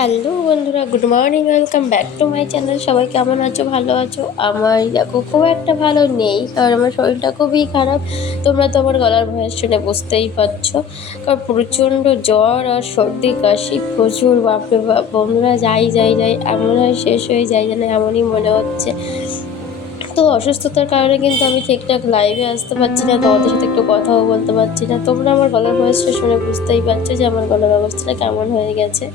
Hello বন্ধুরা, good morning, welcome back to my channel. সবাই কেমন আছো? ভালো আছো? আমার দেখো খুব একটা ভালো নেই, কারণ আমার শরীরটা খুবই খারাপ। তোমরা তো আমার গলার ভয়েস শুনে বুঝতেই পারছো, কারণ প্রচণ্ড জ্বর আর সর্দি কাশি প্রচুর। বাপরে বাপ বন্ধুরা, যাই এমন হয় শেষ হয়ে যায় যেন, এমনই মনে হচ্ছে। তো অসুস্থতার কারণে কিন্তু আমি ঠিকঠাক লাইভে আসতে পারছি না, তোমাদের সাথে একটু কথাও বলতে পারছি না। তোমরা আমার গলার ভয়েসটা শুনে বুঝতেই পারছো যে আমার গলার অবস্থাটা কেমন হয়ে গেছে।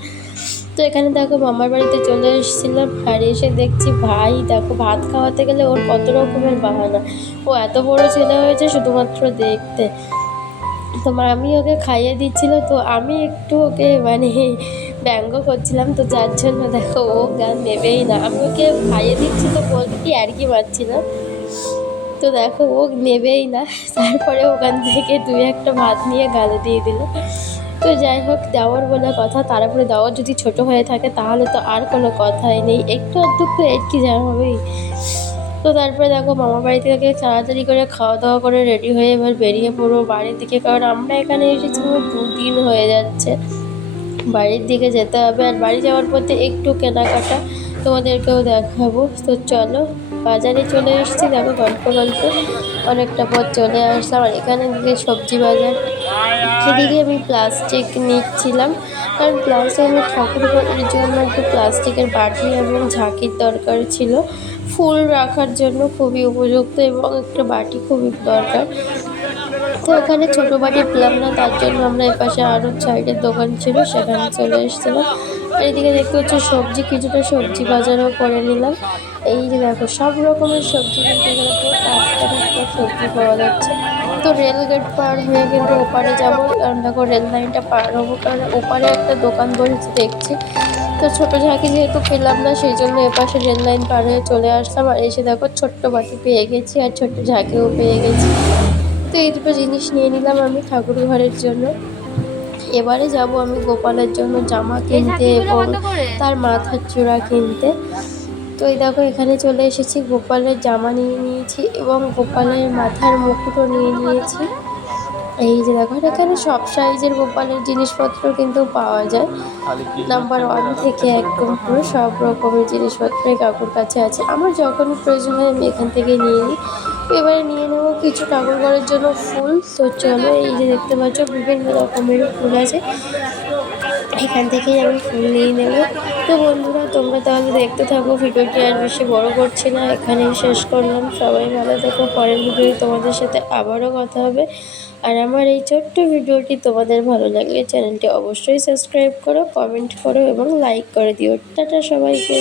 তো এখানে দেখো মামার বাড়িতে চলে এসেছিলাম, আর এসে দেখছি ভাই দেখো ভাত খাওয়াতে গেলে ওর কত রকমের বাহানা। ও এত বড় ছেলে হয়েছে শুধুমাত্র দেখতে। তো আমি ওকে খাইয়ে দিচ্ছিল, তো আমি একটু ওকে ব্যঙ্গ করছিলাম, তো যার জন্য দেখো ও গান নেবেই না। আমি ওকে খাইয়ে দিচ্ছি তো বলতে কি আর কি পাচ্ছিলাম, তো দেখো ও নেবেই না। তারপরে ওখান থেকে দুই একটা ভাত নিয়ে গালে দিয়ে দিল। তো যাই হোক, দেওয়ার বলে কথা, তারপরে দেওয়ার যদি ছোট হয়ে থাকে তাহলে তো আর কোনো কথাই নেই, একটু আধটু তো এর কি যা হবেই। তো তারপরে দেখো মামার বাড়ি থেকে তাড়াতাড়ি করে খাওয়া দাওয়া করে রেডি হয়ে এবার বেরিয়ে পড়বো বাড়ির দিকে, কারণ আমরা এখানে এসেছি 2 দিন হয়ে যাচ্ছে। বাড়ির দিকে যেতে হবে, আর বাড়ি যাওয়ার পথে একটু কেনাকাটা তোমাদেরকেও দেখাবো। তো চলো, বাজারে চলে এসেছি দেখো, গল্প অনেকটা পথ চলে আসলাম। আর এখানে দিকে সবজি বাজার, সেদিকে আমি প্লাস্টিক নিচ্ছিলাম, কারণ আমি ঠাকুর ঘরের জন্য একটু প্লাস্টিকের বাটি এবং ঝাঁকির দরকার ছিল। ফুল রাখার জন্য খুবই উপযুক্ত, এবং একটা বাটি খুবই দরকার। তো ওখানে ছোটো বাটি পেলাম না, তার জন্য আমরা এপাশে আরও সাইডের দোকান ছিল সেখানে চলে এসেছিলাম। আর এদিকে দেখতে হচ্ছে সবজি, কিছুটা সবজি বাজারও করে নিলাম। এই যে দেখো সব রকমের সবজি, কিন্তু এখানে পুরো টাটকা সবজি পাওয়া যাচ্ছে। তো রেলগেট পার হয়ে কিন্তু ওপারে যাবো, কারণ দেখো রেল লাইনটা পার হবো, কারণ ওপারে একটা দোকান বসেছে দেখছি। তো ছোটো ঝাঁকি যেহেতু পেলাম না, সেই জন্য এপাশে রেল লাইন পার হয়ে চলে আসলাম। আর এসে দেখো ছোট্ট বাটি পেয়ে গেছি, আর ছোট্ট ঝাঁকিও পেয়ে গেছি। তো এই দুটো জিনিস নিয়ে নিলাম আমি ঠাকুর ঘরের জন্য। এবারে যাব আমি গোপালের জন্য জামা কিনতে এবং তার মাথার চূড়া কিনতে। তো এই দেখো এখানে চলে এসেছি, গোপালের জামা নিয়ে নিয়েছি এবং গোপালের মাথার মুকুটও নিয়ে নিয়েছি। এই যে দেখো এখানে সব সাইজের গোপালের জিনিসপত্র কিন্তু পাওয়া যায়, নাম্বার 1 থেকে একদম পুরো সব রকমের জিনিসপত্রই কাকুর কাছে আছে। আমার যখন প্রয়োজন হয় আমি এখান থেকে নিয়ে নিই। এবারে নিয়ে নেবো কিছু ঠাকুর ঘরের জন্য ফুল। তো চলো, এই যে দেখতে পাচ্ছ বিভিন্ন রকমের ফুল আছে, এখান থেকেই আমি ফুল নিয়ে নেব। তো বন্ধুরা তোমরা তাহলে দেখতে থাকো, ভিডিওটি আর বেশি বড় করছি না, এখানেই শেষ করলাম। সবাই ভালো থেকো, পরের ভিডিওতে তোমাদের সাথে আবারও কথা হবে। আর আমার এই ছোট্ট ভিডিওটি তোমাদের ভালো লাগলে চ্যানেলটি অবশ্যই সাবস্ক্রাইব করো, কমেন্ট করো এবং লাইক করে দিও। টাটা সবাইকে।